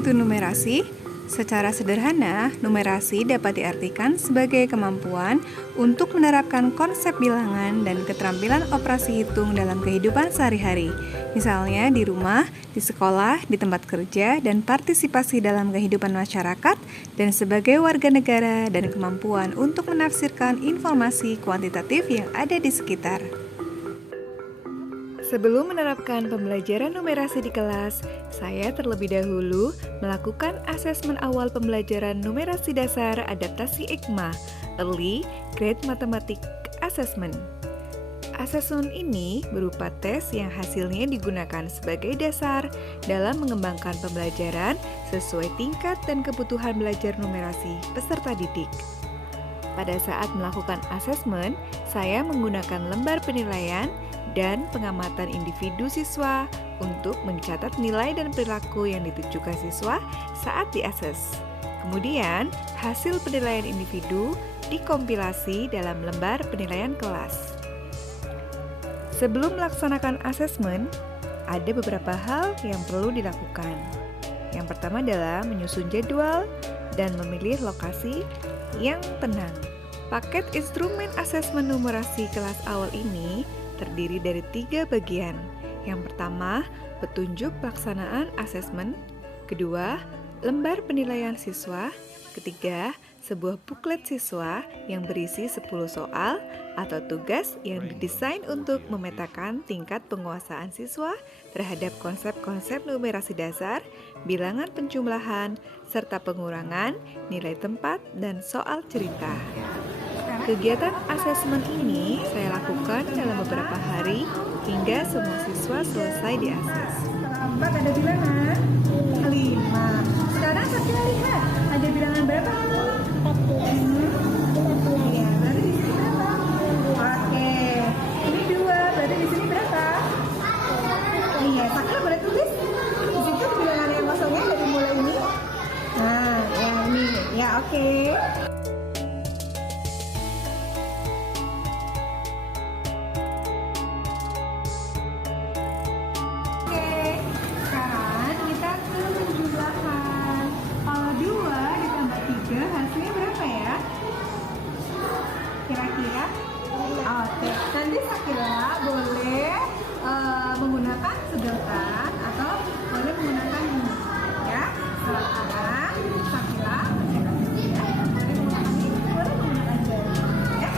itu numerasi? Secara sederhana, numerasi dapat diartikan sebagai kemampuan untuk menerapkan konsep bilangan dan keterampilan operasi hitung dalam kehidupan sehari-hari. Misalnya di rumah, di sekolah, di tempat kerja, dan partisipasi dalam kehidupan masyarakat, dan sebagai warga negara dan kemampuan untuk menafsirkan informasi kuantitatif yang ada di sekitar. Sebelum menerapkan pembelajaran numerasi di kelas, saya terlebih dahulu melakukan asesmen awal pembelajaran numerasi dasar adaptasi IGMA, Early Grade Mathematics Assessment. Asesmen ini berupa tes yang hasilnya digunakan sebagai dasar dalam mengembangkan pembelajaran sesuai tingkat dan kebutuhan belajar numerasi peserta didik. Pada saat melakukan asesmen, saya menggunakan lembar penilaian dan pengamatan individu siswa untuk mencatat nilai dan perilaku yang dituju ke siswa saat diakses. Kemudian, hasil penilaian individu dikompilasi dalam lembar penilaian kelas. Sebelum melaksanakan asesmen, ada beberapa hal yang perlu dilakukan. Yang pertama adalah menyusun jadwal dan memilih lokasi yang tenang. Paket instrumen asesmen numerasi kelas awal ini terdiri dari 3 bagian. Yang pertama, petunjuk pelaksanaan asesmen. Kedua, lembar penilaian siswa. Ketiga, sebuah buklet siswa yang berisi 10 soal atau tugas yang didesain untuk memetakan tingkat penguasaan siswa terhadap konsep-konsep numerasi dasar, bilangan penjumlahan, serta pengurangan, nilai tempat, dan soal cerita. Kegiatan asesmen ini saya lakukan dalam beberapa hari hingga semua siswa selesai diakses. Keempat ada bilangan 5. Sekarang Sakila lihat, ada bilangan berapa? 40. Ya, berarti di sini berapa? Oke. Ini 2, berarti di sini berapa? Iya, Sakila boleh tulis. Di situ bilangan yang kosongnya dari mulai ini. Nah, yang ini. Ya, oke. Hasilnya berapa ya? Kira-kira? Oke, nanti Sakila boleh menggunakan sedotan atau boleh menggunakan ini, ya. Sekarang Sakila boleh menggunakan ini, boleh menggunakan jari, ya.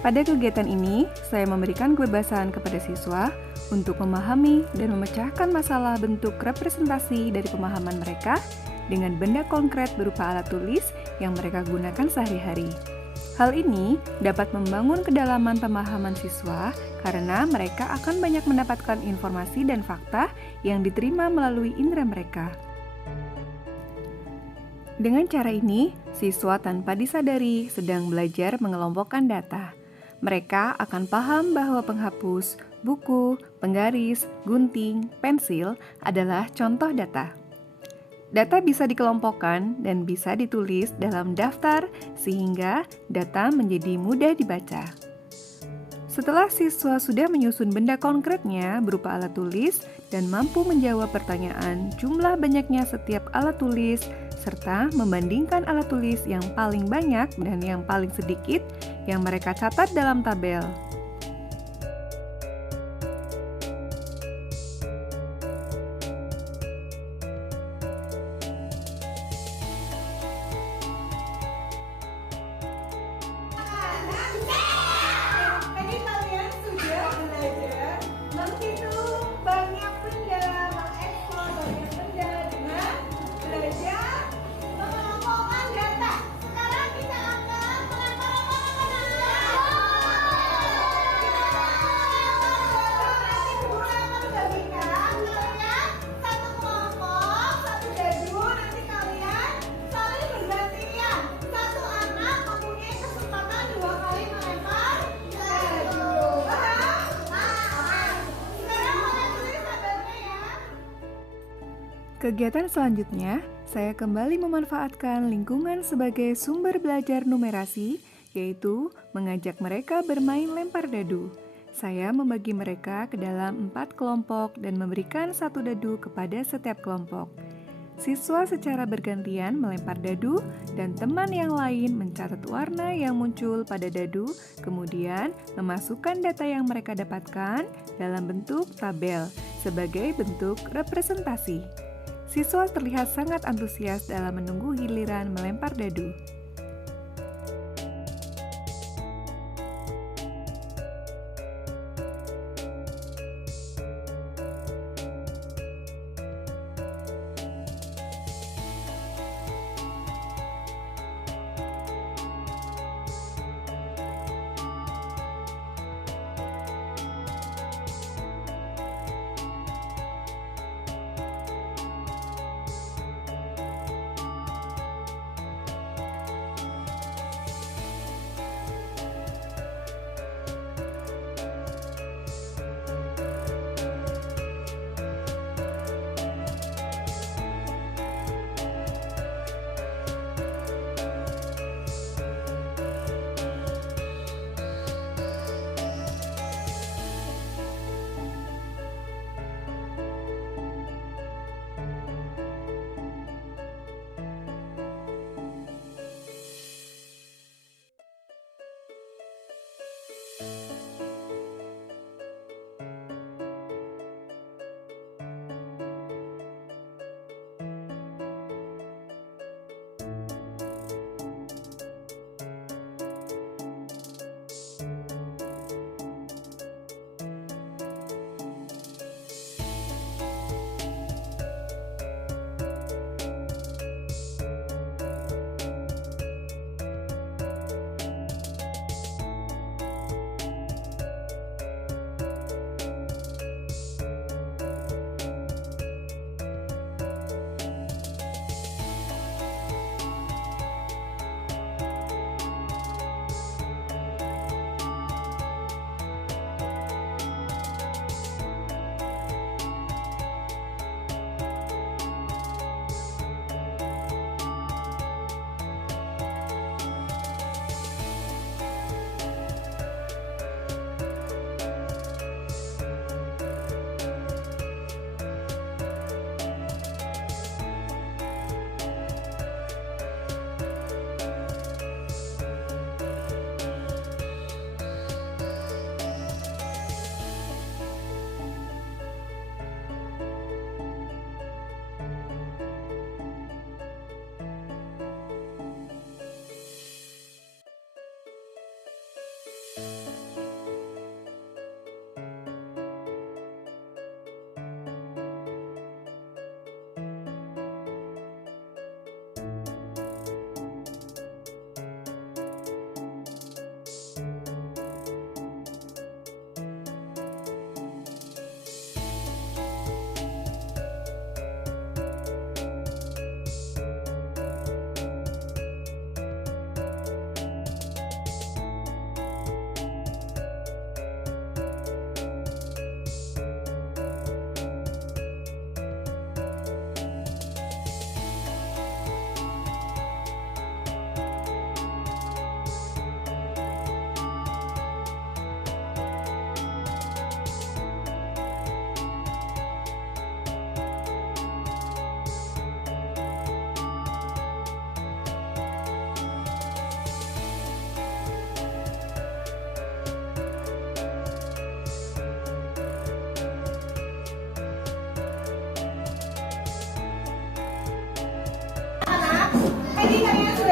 Pada kegiatan ini, saya memberikan kebebasan kepada siswa untuk memahami dan memecahkan masalah bentuk representasi dari pemahaman mereka dengan benda konkret berupa alat tulis yang mereka gunakan sehari-hari. Hal ini dapat membangun kedalaman pemahaman siswa karena mereka akan banyak mendapatkan informasi dan fakta yang diterima melalui indera mereka. Dengan cara ini, siswa tanpa disadari sedang belajar mengelompokkan data. Mereka akan paham bahwa penghapus, buku, penggaris, gunting, pensil adalah contoh data. Data bisa dikelompokkan dan bisa ditulis dalam daftar sehingga data menjadi mudah dibaca. Setelah siswa sudah menyusun benda konkretnya berupa alat tulis dan mampu menjawab pertanyaan jumlah banyaknya setiap alat tulis, serta membandingkan alat tulis yang paling banyak dan yang paling sedikit yang mereka catat dalam tabel. Tadi kalian sudah belajar menghitung banyak benda, mengeksplor banyak benda dengan belajar mengelompokkan data. Sekarang kita akan melempar-lemparan nanti guru akan membagikan kalian satu kelompok, satu dadu, nanti kalian saling bergantian. Satu anak mempunyai kesempatan 2 kali melempar dadu. Paham? Paham. Sekarang mulai tulis tabelnya ya. Kegiatan selanjutnya, saya kembali memanfaatkan lingkungan sebagai sumber belajar numerasi, yaitu mengajak mereka bermain lempar dadu. Saya membagi mereka ke dalam 4 kelompok dan memberikan 1 dadu kepada setiap kelompok. Siswa secara bergantian melempar dadu dan teman yang lain mencatat warna yang muncul pada dadu, kemudian memasukkan data yang mereka dapatkan dalam bentuk tabel sebagai bentuk representasi. Siswa terlihat sangat antusias dalam menunggu giliran melempar dadu.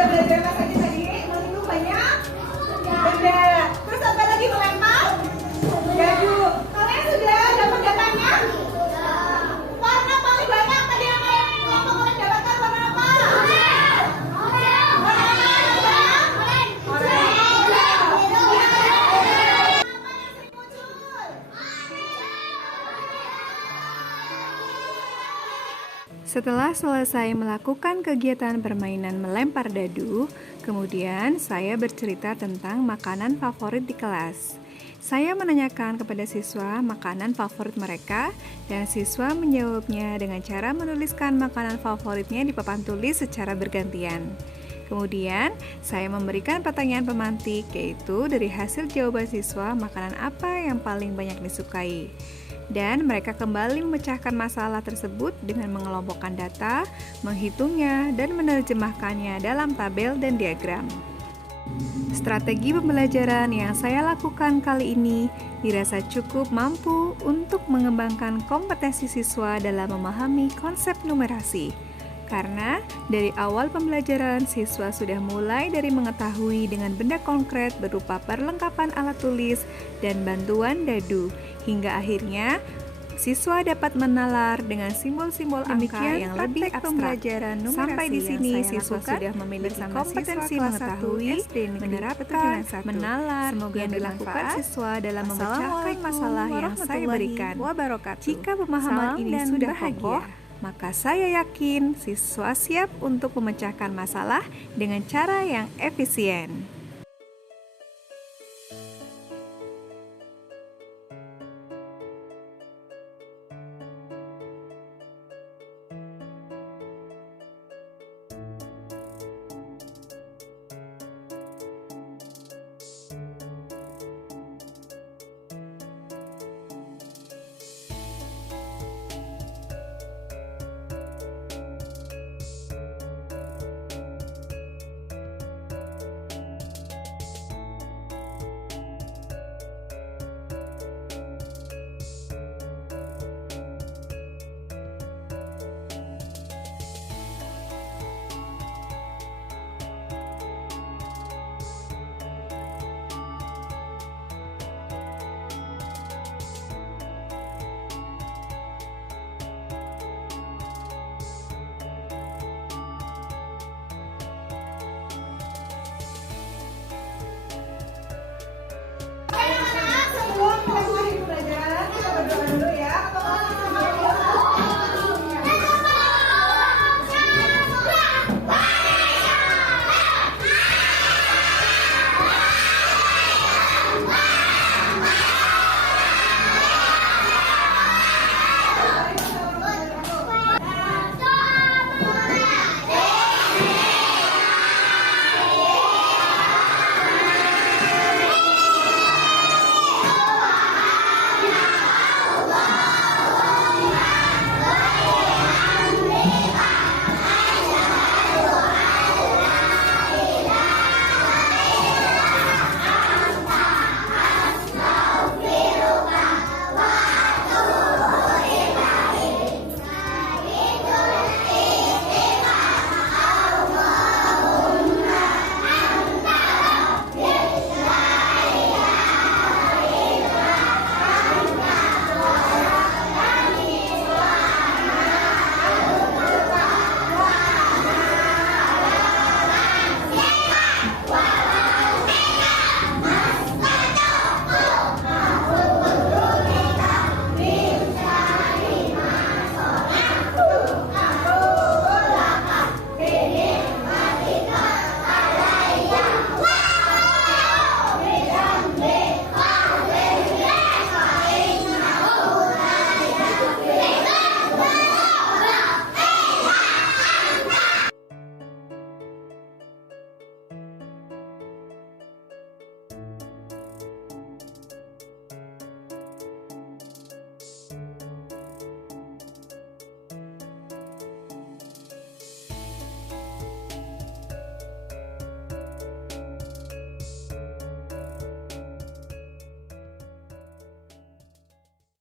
belajar apa saja tadi? Menghitung banyak benda. Terus apa lagi melempar? Dadu. Kalian sudah dapat datanya? Warna paling banyak tadi yang kalian dapatkan warna apa? Setelah selesai melakukan kegiatan permainan melempar dadu, kemudian saya bercerita tentang makanan favorit di kelas. Saya menanyakan kepada siswa makanan favorit mereka dan siswa menjawabnya dengan cara menuliskan makanan favoritnya di papan tulis secara bergantian. Kemudian, saya memberikan pertanyaan pemantik, yaitu dari hasil jawaban siswa makanan apa yang paling banyak disukai. Dan mereka kembali memecahkan masalah tersebut dengan mengelompokkan data, menghitungnya, dan menerjemahkannya dalam tabel dan diagram. Strategi pembelajaran yang saya lakukan kali ini dirasa cukup mampu untuk mengembangkan kompetensi siswa dalam memahami konsep numerasi. Karena dari awal pembelajaran, siswa sudah mulai dari mengetahui dengan benda konkret berupa perlengkapan alat tulis dan bantuan dadu, hingga akhirnya siswa dapat menalar dengan simbol-simbol angka yang lebih abstrak. Sampai di sini siswa sudah memiliki kompetensi mengetahui, menerapkan, menalar yang dilakukan siswa dalam memecahkan masalah yang saya berikan. Jika pemahaman ini sudah kokoh, maka saya yakin siswa siap untuk memecahkan masalah dengan cara yang efisien.